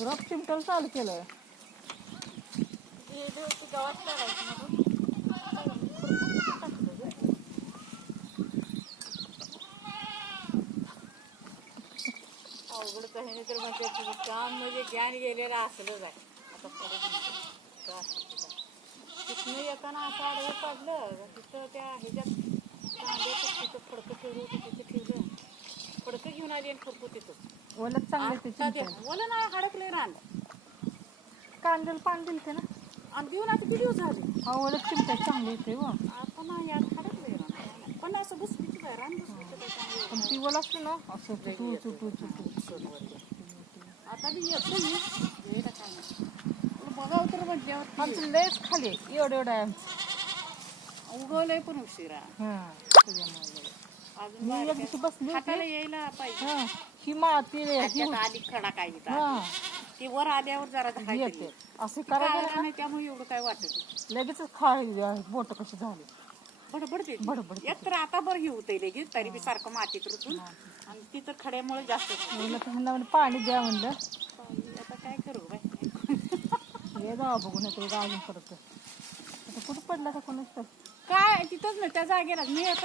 Rough चिमटल चालू केलं. अवघड काही तर म्हणजे काम म्हणजे ज्ञान गेलेलं असलंच आहे. आता तिथनं येताना असं आडवं पडलं तिथं त्या ह्याच्यात कांद्याचं तिथं फडकं ठेवलं होतं तिथं ठेवलं. फडकं घेऊन आली आणि खुरपू तिथं ओलच चांगले ते चिमटे. ओलं ना हडकले रान कांद्याला पाणी दिलते ना. आणि देऊन आता किती दिवस झाले. हा ओलच चिमटे चांगले येते व. आता नाही यात हडकले रान पण असं घुसबीच आहे रान घुसबीच पण ती ओल असते ना असं चुटू चुटू चुटू. आता बी येतो मी यायला काय नाही बघावं तर म्हटल्यावर आमचं लयच खाली आहे. एवढं आहे आमचं. उगवलंय पण उशिरा अजून मी एक दिवशी बसली हाताला होती. यायला पाहिजे. हा ही माती आधी खडा काय हा ती वर आल्यावर जरा येते असं करायला नाही त्यामुळे एवढं काय वाटत लगेच खा बोट कशी झाली बडबडते बडबड एक तर आता बरं हे होतंय लगेच तरी बी सारखं मातीत रुतून आणि ती तर खड्यामुळे जास्त पाणी द्या म्हणलं. आता काय करू बाय हे जावा बघून येतो अजून परत आता कुठं पडला का कोणाच तर काय तिथंच ना त्या जागेला मी आता